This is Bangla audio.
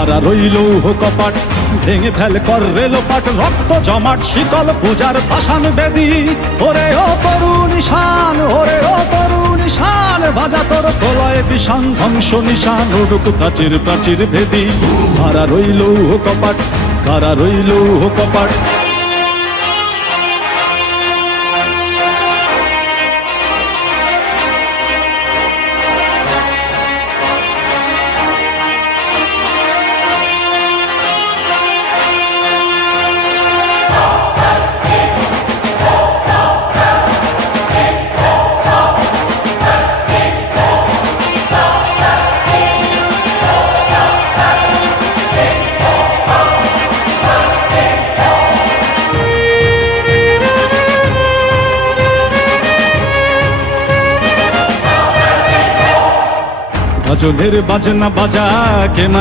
কারা রইল কপাট, ভেঙে ফেল কর রেলোপাট, রক্ত জমাট শিকল পূজার পাষাণ বেদী। ওরে ও তরুণ ঈশান, ওরে ও তরুণ ঈশান, বাজা তোর প্রলয় বিষাণ ধ্বংস নিশান, উড়ুক প্রাচীর প্রাচীর ভেদী। কারা রইল কপাট, কারা রইল কপাট। ভজনের বাজনা বাজা কেমালি